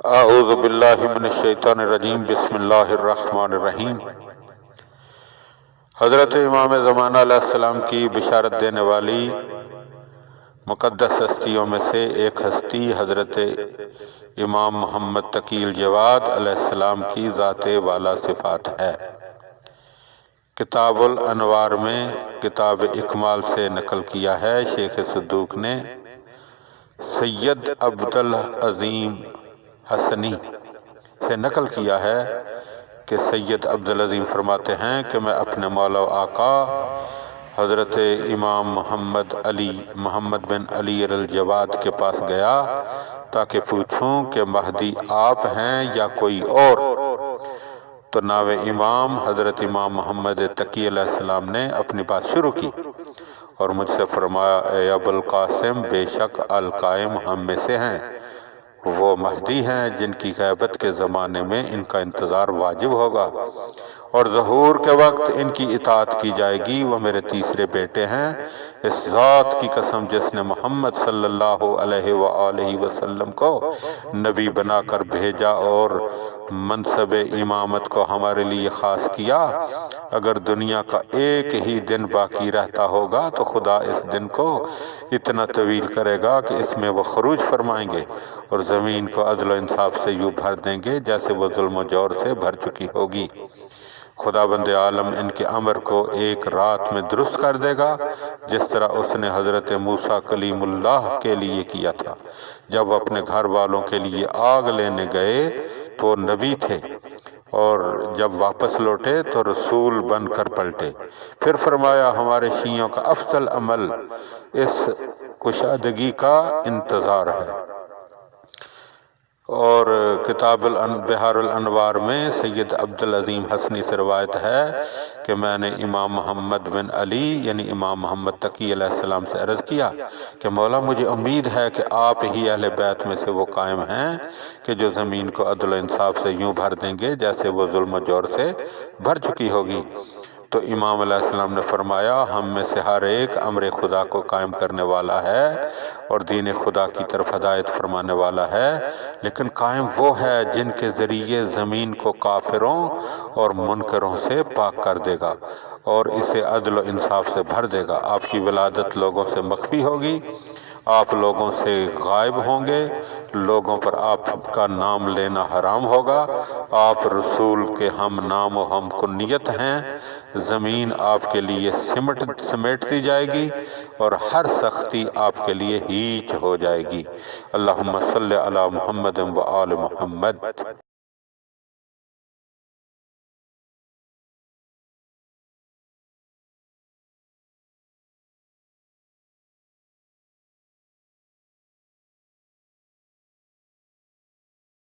اعوذ باللہ من الشیطان الرجیم بسم اللہ الرحمن الرحیم۔ حضرت امام زمانہ علیہ السلام کی بشارت دینے والی مقدس ہستیوں میں سے ایک ہستی حضرت امام محمد تقی الجواد علیہ السلام کی ذات والا صفات ہے۔ کتاب الانوار میں کتاب اکمال سے نقل کیا ہے۔ شیخ صدوق نے سید عبدالعظیم حسنی سے نقل کیا ہے کہ سید عبدالعظیم فرماتے ہیں کہ میں اپنے مولا و آقا حضرت امام محمد بن علی الجواد کے پاس گیا تاکہ پوچھوں کہ مہدی آپ ہیں یا کوئی اور؟ تو ناوے امام حضرت امام محمد تقی علیہ السلام نے اپنی بات شروع کی اور مجھ سے فرمایا، اے ابوالقاسم، بے شک القائم ہم میں سے ہیں، وہ مہدی ہیں جن کی غیبت کے زمانے میں ان کا انتظار واجب ہوگا اور ظہور کے وقت ان کی اطاعت کی جائے گی۔ وہ میرے تیسرے بیٹے ہیں۔ اس ذات کی قسم جس نے محمد صلی اللہ علیہ وآلہ وسلم کو نبی بنا کر بھیجا اور منصب امامت کو ہمارے لیے خاص کیا، اگر دنیا کا ایک ہی دن باقی رہتا ہوگا تو خدا اس دن کو اتنا طویل کرے گا کہ اس میں وہ خروج فرمائیں گے اور زمین کو عدل و انصاف سے یوں بھر دیں گے جیسے وہ ظلم و جور سے بھر چکی ہوگی۔ خدا بند عالم ان کے امر کو ایک رات میں درست کر دے گا، جس طرح اس نے حضرت موسیٰ کلیم اللہ کے لیے کیا تھا۔ جب وہ اپنے گھر والوں کے لیے آگ لینے گئے تو وہ نبی تھے اور جب واپس لوٹے تو رسول بن کر پلٹے۔ پھر فرمایا، ہمارے شیعوں کا افضل عمل اس کشادگی کا انتظار ہے۔ اور کتاب بحار الانوار میں سید عبدالعظیم حسنی سے روایت ہے کہ میں نے امام محمد بن علی یعنی امام محمد تقی علیہ السلام سے عرض کیا کہ مولا، مجھے امید ہے کہ آپ ہی اہل بیت میں سے وہ قائم ہیں کہ جو زمین کو عدل و انصاف سے یوں بھر دیں گے جیسے وہ ظلم و جور سے بھر چکی ہوگی۔ تو امام علیہ السلام نے فرمایا، ہم میں سے ہر ایک امر خدا کو قائم کرنے والا ہے اور دین خدا کی طرف ہدایت فرمانے والا ہے، لیکن قائم وہ ہے جن کے ذریعے زمین کو کافروں اور منکروں سے پاک کر دے گا اور اسے عدل و انصاف سے بھر دے گا۔ آپ کی ولادت لوگوں سے مخفی ہوگی، آپ لوگوں سے غائب ہوں گے، لوگوں پر آپ کا نام لینا حرام ہوگا، آپ رسول کے ہم نام و ہم کنیت ہیں، زمین آپ کے لیے سمیٹتی جائے گی اور ہر سختی آپ کے لیے ہیچ ہو جائے گی۔ اللہم صلی علی محمد و آل محمد۔